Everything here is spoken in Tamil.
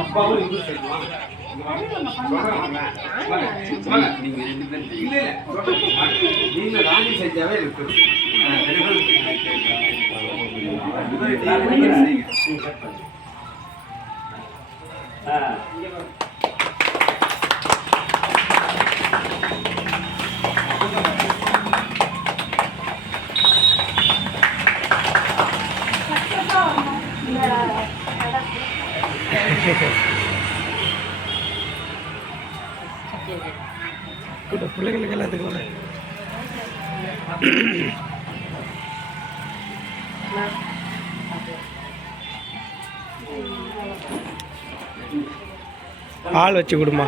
அப்பாவும் இது சொல்லுவாங்க. நீங்க ராணி செஞ்சாவே இருக்கு. கூட பிள்ளைங்களுக்கு எல்லாத்துக்கும் ஆள் வச்சு கொடுமா.